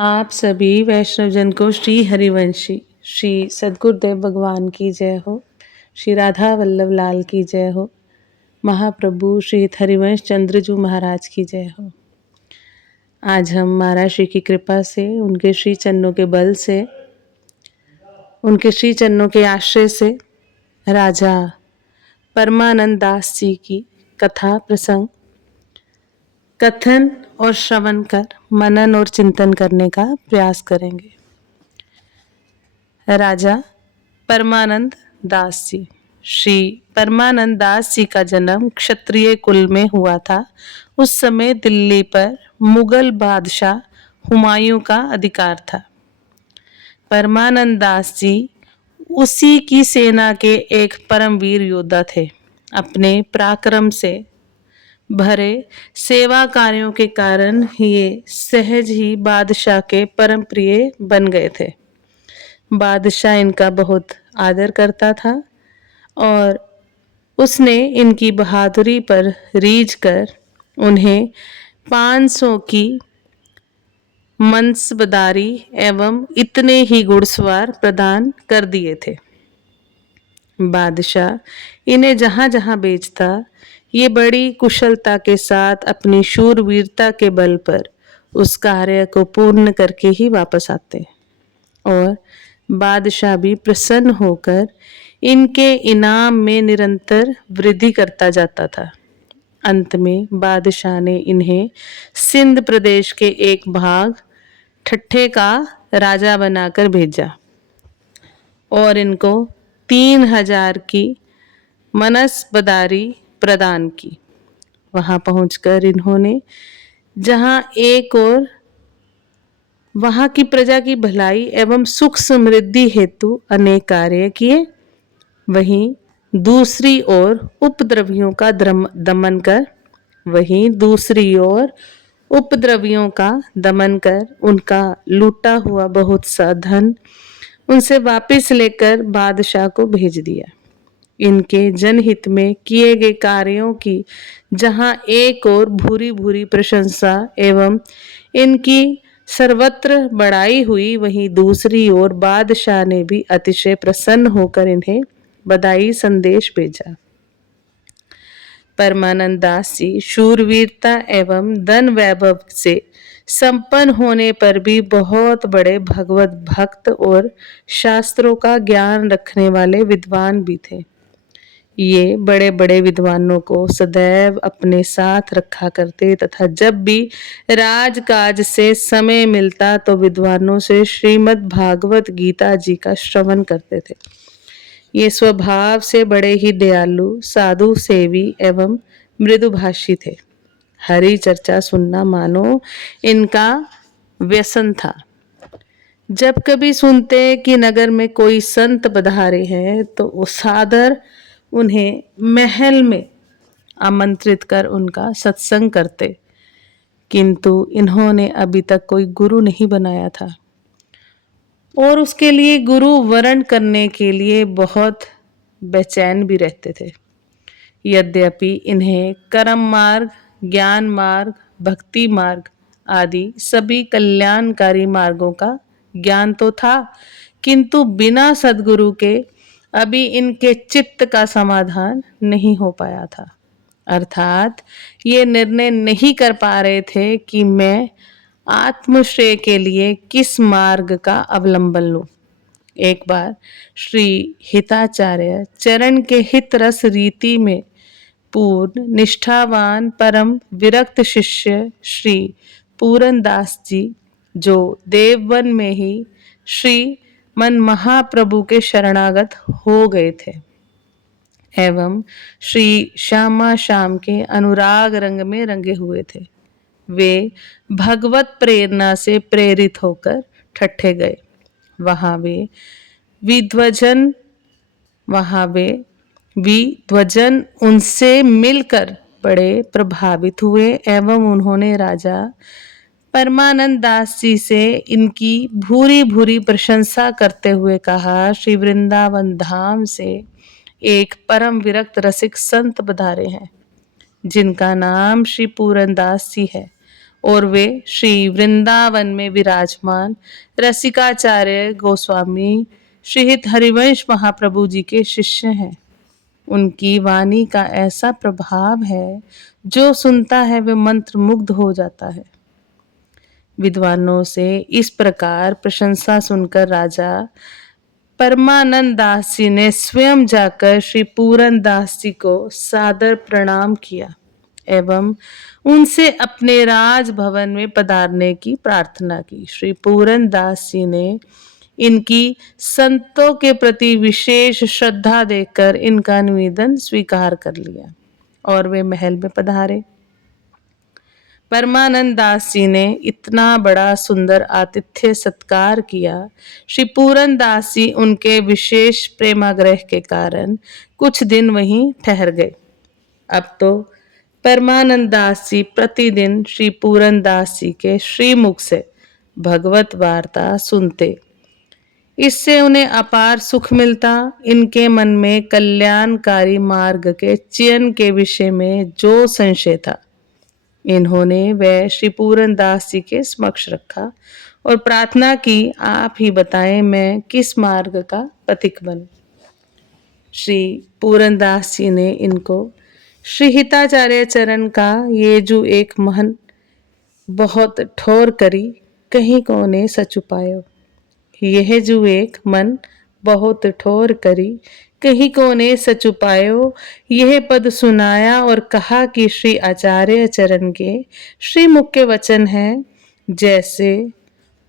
आप सभी वैष्णवजन को श्री हरिवंशी श्री सद्गुरुदेव भगवान की जय हो। श्री राधा वल्लभ लाल की जय हो। महाप्रभु श्री हरिवंश चंद्रजू महाराज की जय हो। आज हम महाराज श्री की कृपा से, उनके श्री चरणों के बल से, उनके श्री चरणों के आश्रय से राजा परमानंद दास जी की कथा प्रसंग कथन और श्रवण कर मनन और चिंतन करने का प्रयास करेंगे। राजा परमानंद दास जी। श्री परमानंद दास जी का जन्म क्षत्रिय कुल में हुआ था। उस समय दिल्ली पर मुगल बादशाह हुमायूं का अधिकार था। परमानंद दास जी उसी की सेना के एक परमवीर योद्धा थे। अपने पराक्रम से भरे सेवा कार्यों के कारण ये सहज ही बादशाह के परम प्रिय बन गए थे। बादशाह इनका बहुत आदर करता था और उसने इनकी बहादुरी पर रीझ कर उन्हें 500 की मनसबदारी एवं इतने ही घुड़सवार प्रदान कर दिए थे। बादशाह इन्हें जहां जहां बेचता, ये बड़ी कुशलता के साथ अपनी शूरवीरता के बल पर उस कार्य को पूर्ण करके ही वापस आते और बादशाह भी प्रसन्न होकर इनके इनाम में निरंतर वृद्धि करता जाता था। अंत में बादशाह ने इन्हें सिंध प्रदेश के एक भाग ठट्ठे का राजा बनाकर भेजा और इनको 3000 की मनसबदारी प्रदान की। वहां पहुंचकर इन्होंने जहां एक और वहां की प्रजा की भलाई एवं सुख समृद्धि हेतु अनेक कार्य किए, वहीं दूसरी ओर उपद्रवियों का दमन कर उनका लूटा हुआ बहुत सा धन उनसे वापस लेकर बादशाह को भेज दिया। इनके जनहित में किए गए कार्यों की जहां एक और भूरी भूरी प्रशंसा एवं इनकी सर्वत्र बड़ाई हुई, वहीं दूसरी ओर बादशाह ने भी अतिशय प्रसन्न होकर इन्हें बधाई संदेश भेजा। परमानंद दास जी शूरवीरता एवं धन वैभव से संपन्न होने पर भी बहुत बड़े भगवत भक्त और शास्त्रों का ज्ञान रखने वाले विद्वान भी थे। ये बड़े बड़े विद्वानों को सदैव अपने साथ रखा करते तथा जब भी राजकाज से समय मिलता तो विद्वानों से श्रीमद् भागवत गीता जी का श्रवण करते थे। ये स्वभाव से बड़े ही दयालु, साधु सेवी एवं मृदुभाषी थे। हरि चर्चा सुनना मानो इनका व्यसन था। जब कभी सुनते कि नगर में कोई संत पधारे हैं तो वो सादर उन्हें महल में आमंत्रित कर उनका सत्संग करते, किंतु इन्होंने अभी तक कोई गुरु नहीं बनाया था और उसके लिए गुरु वरण करने के लिए बहुत बेचैन भी रहते थे। यद्यपि इन्हें कर्म मार्ग, ज्ञान मार्ग, भक्ति मार्ग आदि सभी कल्याणकारी मार्गों का ज्ञान तो था, किंतु बिना सद्गुरु के अभी इनके चित्त का समाधान नहीं हो पाया था। अर्थात ये निर्णय नहीं कर पा रहे थे कि मैं आत्मश्रेय के लिए किस मार्ग का अवलंबन लूं। एक बार श्री हिताचार्य चरण के हित रस रीति में पूर्ण निष्ठावान परम विरक्त शिष्य श्री पूरन दास जी, जो देववन में ही श्री मन महाप्रभु के शरणागत हो गए थे एवं श्री श्यामा श्याम के अनुराग रंग में रंगे हुए थे, वे भगवत प्रेरणा से प्रेरित होकर ठट्ठे गए। वहां वे विद्वजन उनसे मिलकर बड़े प्रभावित हुए एवं उन्होंने राजा परमानंद दास जी से इनकी भूरी भूरी प्रशंसा करते हुए कहा, श्री वृंदावन धाम से एक परम विरक्त रसिक संत पधारे हैं, जिनका नाम श्री पूरन दास जी है। और वे श्री वृंदावन में विराजमान रसिकाचार्य गोस्वामी श्रीहित हरिवंश महाप्रभु जी के शिष्य हैं। उनकी वाणी का ऐसा प्रभाव है, जो सुनता है वे मंत्रमुग्ध हो जाता है। विद्वानों से इस प्रकार प्रशंसा सुनकर राजा परमानंद दास जी ने स्वयं जाकर श्री पूरन दास जी को सादर प्रणाम किया एवं उनसे अपने राजभवन में पधारने की प्रार्थना की। श्री पूरन दास जी ने इनकी संतों के प्रति विशेष श्रद्धा देखकर इनका निवेदन स्वीकार कर लिया और वे महल में पधारे। परमानंद दास जी ने इतना बड़ा सुंदर आतिथ्य सत्कार किया। श्री पूरन दास जी उनके विशेष प्रेमाग्रह के कारण कुछ दिन वहीं ठहर गए। अब तो परमानंद दास जी प्रतिदिन श्री पूरन दास जी के श्रीमुख से भगवत वार्ता सुनते। इससे उन्हें अपार सुख मिलता। इनके मन में कल्याणकारी मार्ग के चयन के विषय में जो संशय था, इन्होंने वह श्री पूरन दास जी के समक्ष रखा और प्रार्थना की, आप ही बताएं मैं किस मार्ग का पथिक बनूं। श्री पूरन दास जी ने इनको श्री हिताचार्य चरण का ये जो एक महन बहुत ठोर करी, कहीं कोने सच उपायो। यह जो एक मन बहुत ठोर करी, कहीं कोने सच उपायो, यह पद सुनाया और कहा कि श्री आचार्य चरण के श्री मुख्य वचन हैं, जैसे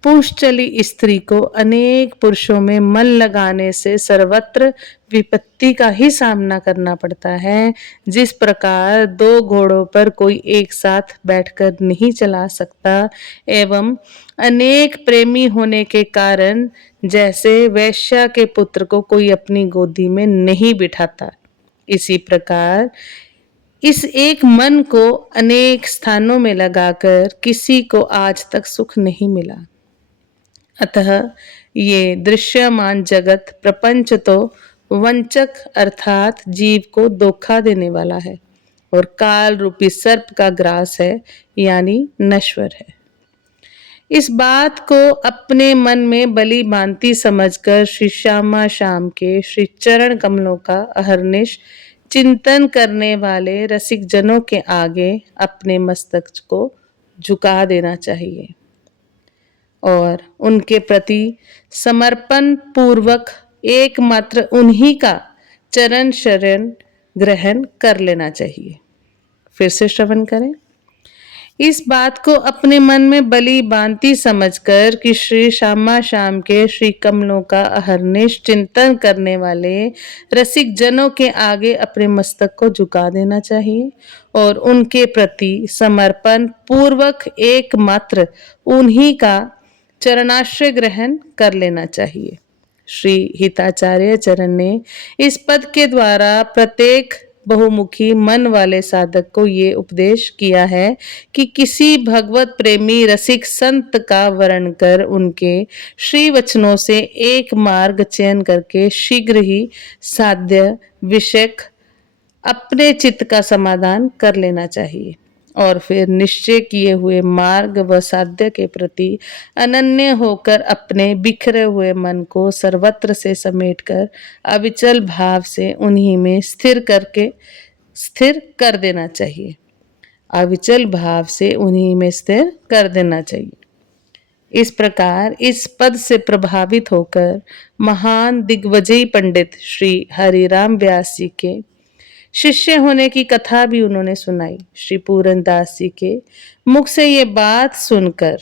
पुंसचली स्त्री को अनेक पुरुषों में मन लगाने से सर्वत्र विपत्ति का ही सामना करना पड़ता है, जिस प्रकार दो घोड़ों पर कोई एक साथ बैठकर नहीं चला सकता एवं अनेक प्रेमी होने के कारण जैसे वैश्या के पुत्र को कोई अपनी गोदी में नहीं बिठाता, इसी प्रकार इस एक मन को अनेक स्थानों में लगाकर किसी को आज तक सुख नहीं मिला। अतः ये दृश्यमान जगत प्रपंच तो वंचक अर्थात जीव को धोखा देने वाला है और काल रूपी सर्प का ग्रास है, यानी नश्वर है। इस बात को अपने मन में बली भांति समझकर श्री श्यामा श्याम के श्री चरण कमलों का अहर्निश चिंतन करने वाले रसिक जनों के आगे अपने मस्तक को झुका देना चाहिए और उनके प्रति समर्पण पूर्वक एकमात्र उन्हीं का चरण शरण ग्रहण कर लेना चाहिए। फिर से श्रवण करें। इस बात को अपने मन में बली भांति समझकर कि श्री श्यामा श्याम के श्री कमलों का अहर्निश चिंतन करने वाले रसिक जनों के आगे अपने मस्तक को झुका देना चाहिए और उनके प्रति समर्पण पूर्वक एकमात्र उन्हीं का चरणाश्रय ग्रहण कर लेना चाहिए। श्री हिताचार्य चरण ने इस पद के द्वारा प्रत्येक बहुमुखी मन वाले साधक को ये उपदेश किया है कि किसी भगवत प्रेमी रसिक संत का वर्ण कर उनके श्री वचनों से एक मार्ग चयन करके शीघ्र ही साध्य विषयक अपने चित्त का समाधान कर लेना चाहिए और फिर निश्चय किए हुए मार्ग व साध्य के प्रति अनन्य होकर अपने बिखरे हुए मन को सर्वत्र से समेटकर अविचल भाव से उन्हीं में स्थिर कर देना चाहिए। अविचल भाव से उन्हीं में स्थिर कर देना चाहिए। इस प्रकार इस पद से प्रभावित होकर महान दिग्विजयी पंडित श्री हरिराम व्यास जी के शिष्य होने की कथा भी उन्होंने सुनाई। श्री पूरन दास जी के मुख से ये बात सुनकर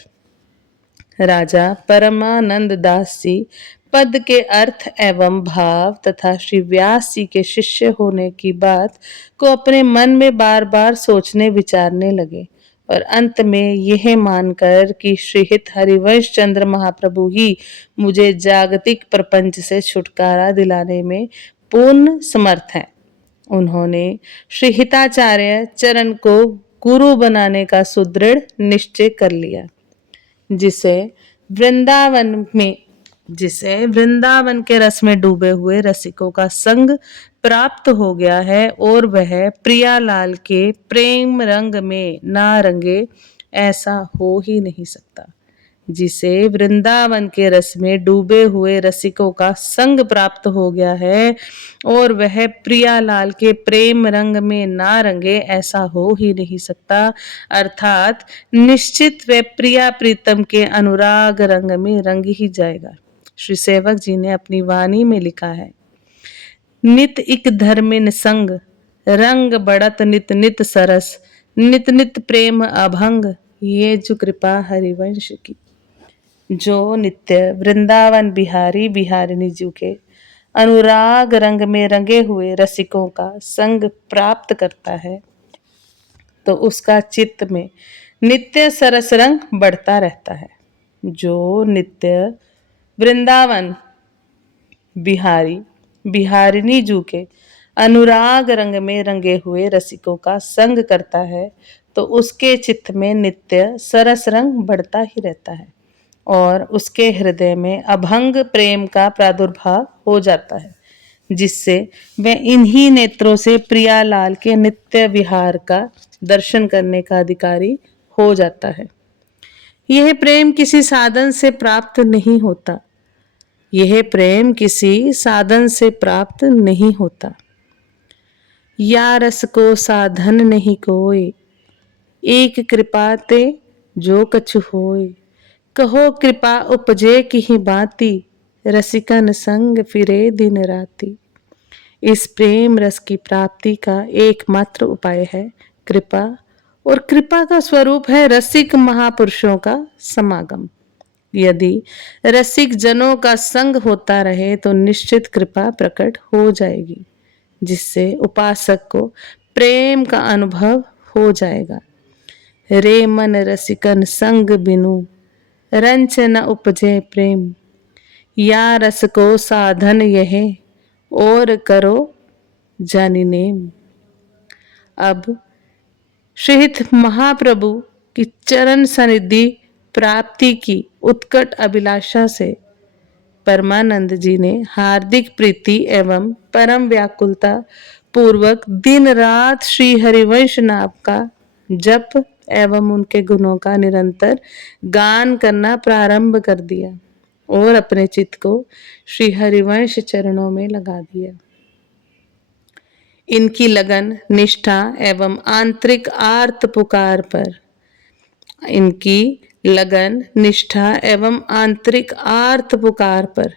राजा परमानंद दास जी पद के अर्थ एवं भाव तथा श्री व्यास जी के शिष्य होने की बात को अपने मन में बार बार सोचने विचारने लगे और अंत में यह मानकर कि श्रीहित हरिवंश चंद्र महाप्रभु ही मुझे जागतिक प्रपंच से छुटकारा दिलाने में पूर्ण समर्थ हैं, उन्होंने श्री हिताचार्य चरण को गुरु बनाने का सुदृढ़ निश्चय कर लिया, जिसे वृंदावन के रस में डूबे हुए रसिकों का संग प्राप्त हो गया है और वह प्रियालाल के प्रेम रंग में ना रंगे ऐसा हो ही नहीं सकता। जिसे वृंदावन के रस में डूबे हुए रसिकों का संग प्राप्त हो गया है और वह प्रियालाल के प्रेम रंग में ना रंगे, ऐसा हो ही नहीं सकता। अर्थात निश्चित वह प्रिया प्रीतम के अनुराग रंग में रंग ही जाएगा। श्री सेवक जी ने अपनी वाणी में लिखा है, नित इक धर्मिन संग, रंग बढ़त नित नित सरस, नित नित प्रेम अभंग, ये जो कृपा हरिवंश की। जो नित्य वृंदावन बिहारी बिहारिणी जी के अनुराग रंग में रंगे हुए रसिकों का संग प्राप्त करता है, तो उसका चित्त में नित्य सरस रंग बढ़ता रहता है। जो नित्य वृंदावन बिहारी बिहारिणी जू के अनुराग रंग में रंगे हुए रसिकों का संग करता है, तो उसके चित्त में नित्य सरस रंग बढ़ता ही रहता है और उसके हृदय में अभंग प्रेम का प्रादुर्भाव हो जाता है, जिससे वह इन्हीं नेत्रों से प्रियालाल के नित्य विहार का दर्शन करने का अधिकारी हो जाता है। यह प्रेम किसी साधन से प्राप्त नहीं होता। यह प्रेम किसी साधन से प्राप्त नहीं होता। या रस को साधन नहीं कोय, एक कृपा ते जो कछु होय, कहो कृपा उपजे की बाती, रसिकन संग फिरे दिन राती। इस प्रेम रस की प्राप्ति का एकमात्र उपाय है कृपा, और कृपा का स्वरूप है रसिक महापुरुषों का समागम। यदि रसिक जनों का संग होता रहे तो निश्चित कृपा प्रकट हो जाएगी, जिससे उपासक को प्रेम का अनुभव हो जाएगा। रे मन रसिकन संग बिनु, रंच न उपजे प्रेम, या रस को साधन यह, और करो जानी नेम। अब श्रीहित महाप्रभु की चरण सनिधि प्राप्ति की उत्कट अभिलाषा से परमानंद जी ने हार्दिक प्रीति एवं परम व्याकुलता पूर्वक दिन रात श्री हरिवंश नाम का जप एवं उनके गुणों का निरंतर गान करना प्रारंभ कर दिया और अपने चित्त को श्री हरिवंश चरणों में लगा दिया। इनकी लगन, निष्ठा एवं आंतरिक आर्त पुकार पर, इनकी लगन, निष्ठा एवं आंतरिक आर्त पुकार पर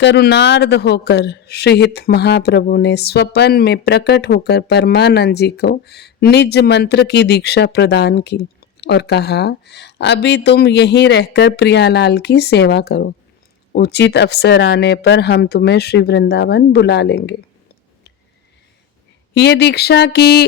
करुणार्ध होकर श्रीहित महाप्रभु ने स्वपन में प्रकट होकर परमानंद जी को निज मंत्र की दीक्षा प्रदान की और कहा, अभी तुम यहीं रहकर प्रियालाल की सेवा करो, उचित अवसर आने पर हम तुम्हें श्री वृंदावन बुला लेंगे। ये दीक्षा की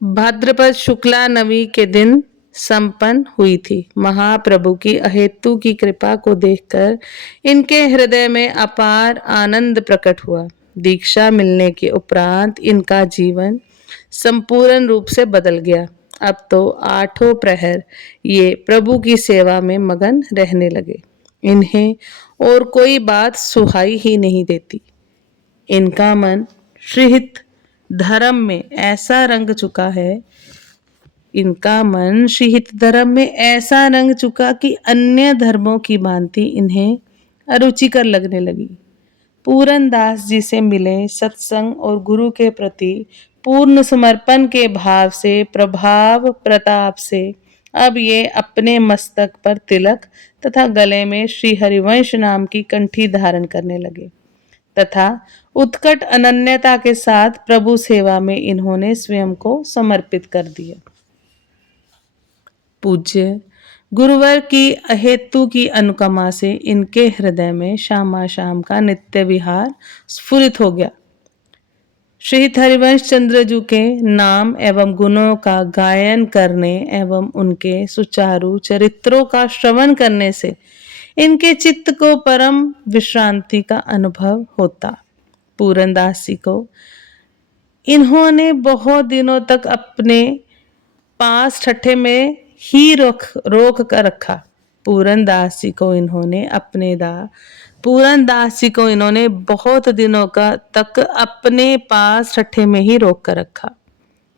भाद्रपद शुक्ला नवी के दिन संपन्न हुई थी। महाप्रभु की अहेतु की कृपा को देखकर इनके हृदय में अपार आनंद प्रकट हुआ। दीक्षा मिलने के उपरांत इनका जीवन संपूर्ण रूप से बदल गया। अब तो आठों प्रहर ये प्रभु की सेवा में मगन रहने लगे। इन्हें और कोई बात सुहाई ही नहीं देती। इनका मन श्रीहित धर्म में ऐसा रंग चुका है, इनका मन श्रीहित धर्म में ऐसा रंग चुका कि अन्य धर्मों की भांति इन्हें अरुचिकर लगने लगी। पूरन दास जी से मिले सत्संग और गुरु के प्रति पूर्ण समर्पण के भाव से, प्रभाव प्रताप से अब ये अपने मस्तक पर तिलक तथा गले में श्री हरिवंश नाम की कंठी धारण करने लगे तथा उत्कट अनन्यता के साथ प्रभु सेवा में इन्होंने स्वयं को समर्पित कर दिया। पूज्य गुरुवर की अहेतु की अनुकंपा से इनके हृदय में शामा शाम का नित्य विहार स्फुरित हो गया। श्री हरिवंश चंद्र जी के नाम एवं गुणों का गायन करने एवं उनके सुचारू चरित्रों का श्रवण करने से इनके चित्त को परम विश्रांति का अनुभव होता। पूरनदास जी को इन्होंने बहुत दिनों तक अपने पास ठट्ठे में ही रोक कर रखा। पूरनदास जी को इन्होंने बहुत दिनों तक अपने पास ठट्ठे में ही रोक कर रखा।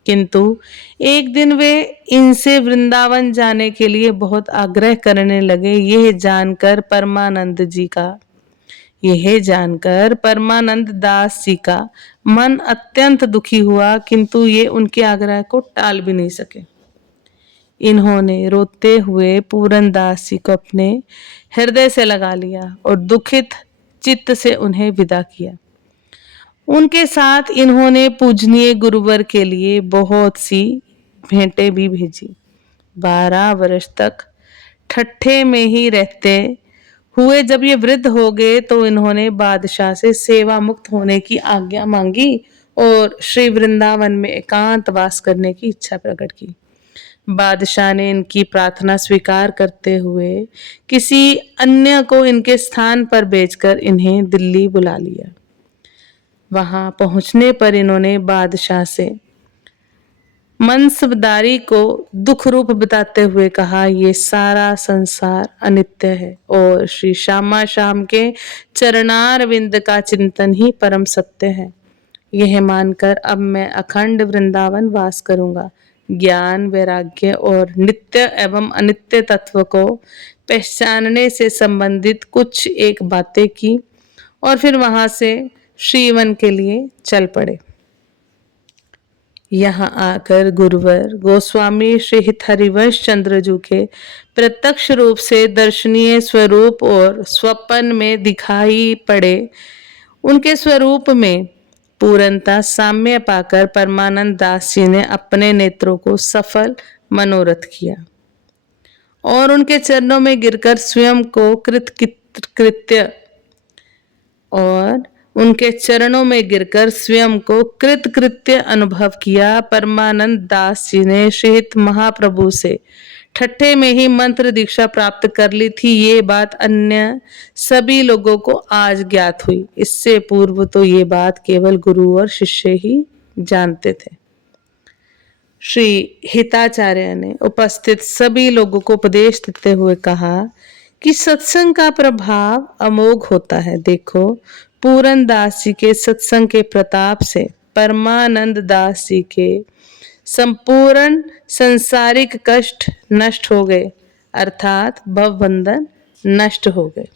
किंतु एक दिन वे इनसे वृंदावन जाने के लिए बहुत आग्रह करने लगे। यह जानकर परमानंद दास जी का मन अत्यंत दुखी हुआ, किंतु ये उनके आग्रह को टाल भी नहीं सके। इन्होंने रोते हुए पूरन दास जी को अपने हृदय से लगा लिया और दुखित चित्त से उन्हें विदा किया। उनके साथ इन्होंने पूजनीय गुरुवर के लिए बहुत सी भेंटें भी भेजी। 12 वर्ष तक ठट्ठे में ही रहते हुए जब ये वृद्ध हो गए तो इन्होंने बादशाह से सेवा मुक्त होने की आज्ञा मांगी और श्री वृंदावन में एकांत वास करने की इच्छा प्रकट की। बादशाह ने इनकी प्रार्थना स्वीकार करते हुए किसी अन्य को इनके स्थान पर भेजकर इन्हें दिल्ली बुला लिया। वहां पहुंचने पर इन्होंने बादशाह से मनसबदारी को दुख रूप बताते हुए कहा, ये सारा संसार अनित्य है और श्री श्यामा श्याम के चरणार विंद का चिंतन ही परम सत्य है। यह मानकर अब मैं अखंड वृंदावन वास करूंगा। ज्ञान, वैराग्य और नित्य एवं अनित्य तत्व को पहचानने से संबंधित कुछ एक बातें की और फिर वहां से श्रीवन के लिए चल पड़े। यहाँ आकर गुरुवर गोस्वामी श्री हित हरिवंश चंद्र जी के प्रत्यक्ष रूप से दर्शनीय स्वरूप और स्वप्न में दिखाई पड़े। उनके स्वरूप में पूर्णता साम्य पाकर परमानंद दास जी ने अपने नेत्रों को सफल मनोरथ किया और उनके चरणों में गिरकर स्वयं को कृतकृत्य अनुभव किया। परमानंद दास जी ने श्रीहित महाप्रभु से ठट्ठे में ही मंत्र दीक्षा प्राप्त कर ली थी। ये बात अन्य सभी लोगों को आज ज्ञात हुई। इससे पूर्व तो ये बात केवल गुरु और शिष्य ही जानते थे। श्री हिताचार्य ने उपस्थित सभी लोगों को उपदेश देते हुए कहा कि सत्संग का प्रभाव अमोघ होता है। देखो, पूरन दास जी के सत्संग के प्रताप से परमानंद दास जी के संपूर्ण सांसारिक कष्ट नष्ट हो गए, अर्थात भवबंधन नष्ट हो गए।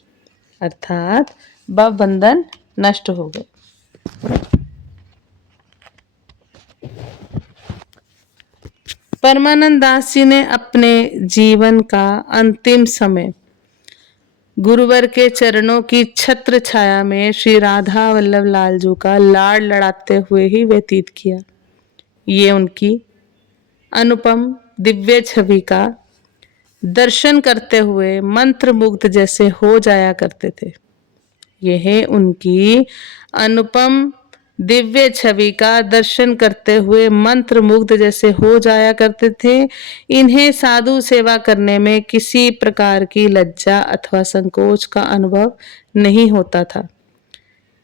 परमानंद दास जी ने अपने जीवन का अंतिम समय गुरुवर के चरणों की छत्र छाया में श्री राधा वल्लभ लाल जी का लाड़ लड़ाते हुए ही व्यतीत किया। ये उनकी अनुपम दिव्य छवि का दर्शन करते हुए मंत्र मुग्ध जैसे हो जाया करते थे। यह उनकी अनुपम दिव्य छवि का दर्शन करते हुए मंत्र मुग्ध जैसे हो जाया करते थे। इन्हें साधु सेवा करने में किसी प्रकार की लज्जा अथवा संकोच का अनुभव नहीं होता था।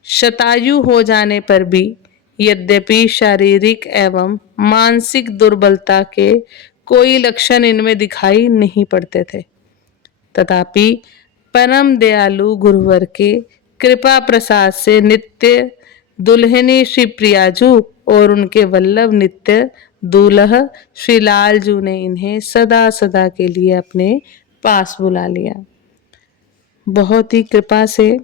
शतायु हो जाने पर भी यद्यपि शारीरिक एवं मानसिक दुर्बलता के कोई लक्षण इनमें दिखाई नहीं पड़ते थे, तथापि परम दयालु गुरुवर के कृपा प्रसाद से नित्य दुल्हनी श्री प्रियाजू और उनके वल्लभ नित्य दूल्हा श्री लालजू ने इन्हें सदा सदा के लिए अपने पास बुला लिया। बहुत ही कृपा से,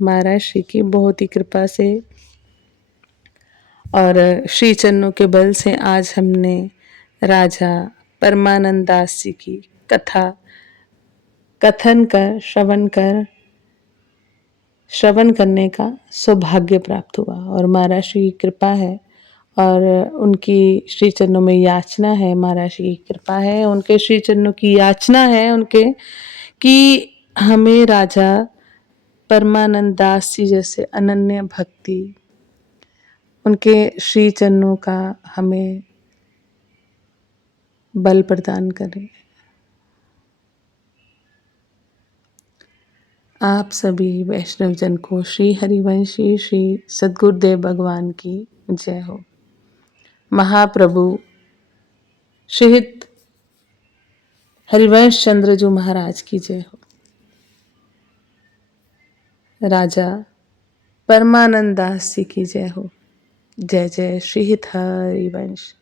महाराज श्री की बहुत ही कृपा से और श्री चरणों के बल से आज हमने राजा परमानंद दास जी की कथा श्रवण करने का सौभाग्य प्राप्त हुआ और महाराज श्री की कृपा है और उनकी श्री चरणों में याचना है। महाराज श्री की कृपा है, उनके श्री चरणों की याचना है उनके कि हमें राजा परमानंद दास जी जैसे अनन्य भक्ति, उनके श्री चरणों का हमें बल प्रदान करें। आप सभी वैष्णव जन को श्री हरिवंशी श्री सद्गुरुदेव भगवान की जय हो। महाप्रभु श्रीहित हरिवंश चंद्र जी महाराज की जय हो। राजा परमानंद दास जी की जय हो। जय जय श्रीहित हरिवंश,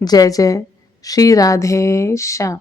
जय जय श्री राधे श्याम।